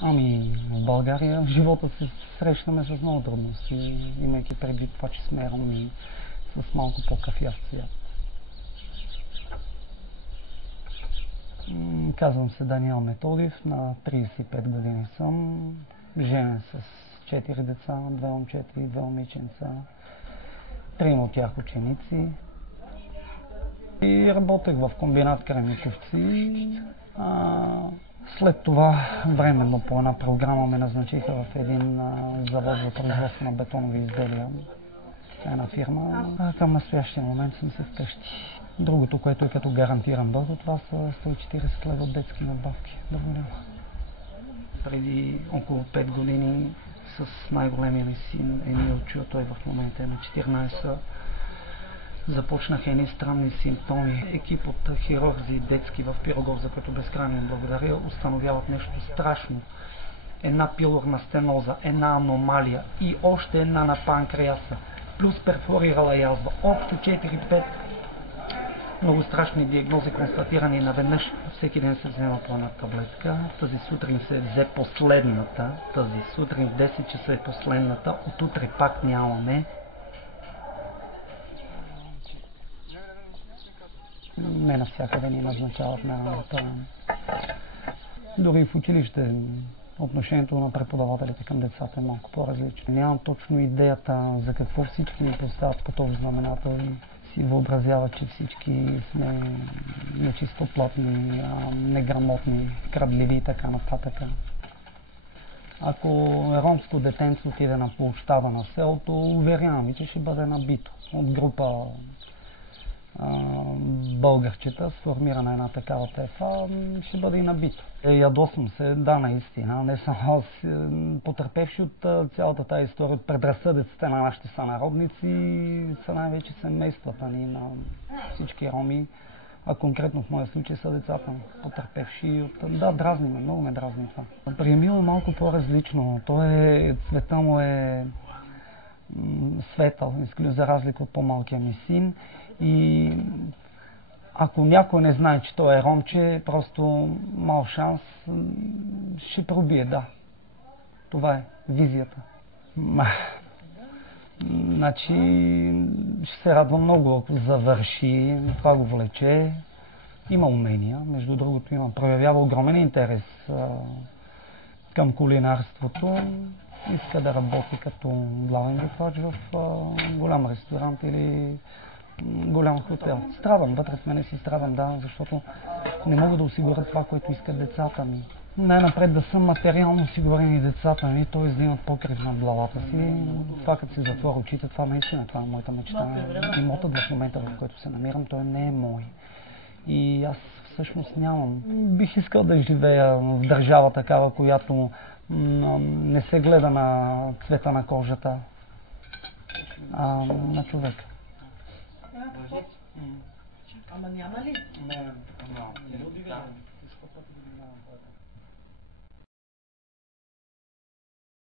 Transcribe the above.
Ами, в България в живота се срещаме с много трудности, имайки предвид това, че сме роми с малко по-кафяв цвят. Казвам се Даниел Методиев, на 35 години съм, женен с 4 деца, 2 момчета и 2 момиченца, 3 от тях ученици. И работех в комбинат Кремиковци. След това временно по една програма ме назначиха в един завод за производство на бетонови изделия. Една фирма. Към настоящия момент съм се вкъщи. Другото, което е като гарантиран доход, това са 140 лева от детски надбавки. Да го няма. Преди около 5 години с най-големия ми син Емилчо, той в момента е на 14, започнаха едни странни симптоми. Екип от хирурзи детски в Пирогов, за което безкрайно им благодаря, установяват нещо страшно. Една пилорна стеноза, една аномалия и още една на панкреаса, плюс перфорирала язва. Общо 4-5 много страшни диагнози, констатирани наведнъж. Всеки ден се взема по една таблетка. Тази сутрин се взе последната. Тази сутрин в 10 часа е последната. От утре пак нямаме. Не навсякъде ни назначават на работа. Дори в училище отношението на преподавателите към децата е малко по-различно. Нямам точно идеята за какво всички ни поставят по този знаменател и си въобразяват, че всички сме нечистоплотни, неграмотни, крадливи и така нататък. Ако ромско детенце отиде на площада на селото, уверявам ви, че ще бъде набито от група българчета, сформирана една такава тефа, ще бъде и набито. Ядосвам се, да, наистина, не само аз, потърпевши от цялата тази история, от предразсъдъците на нашите сънародници, са най-вече семействата ни на всички роми, а конкретно в моя случай са децата ми, потърпевши от... Да, дразни ме, много ме дразни това. При Емил е малко по-различно, цвета му е светъл, за разлика от по-малкия ми син. И ако някой не знае, че той е ромче, просто мал шанс ще пробие, да. Това е визията. Значи ще се радва много, ако завърши, това го влече. Има умения, между другото проявява огромен интерес към кулинарството. Иска да работи като главен готвач в голям ресторант или голям хотел. Страдам, вътре в мене си страдам, да, защото не мога да осигуря това, което искат децата ми. Най-напред да са материално осигурени децата ми, т.е. да имат покрив над главата си. Това като си затворя очите, това наистина, това е моята мечта. Имотът в момента, в който се намирам, той не е мой. И аз всъщност нямам. Бих искал да живея в държава такава, която не се гледа на цвета на кожата, а на човека. Ама няма ли? Не, не.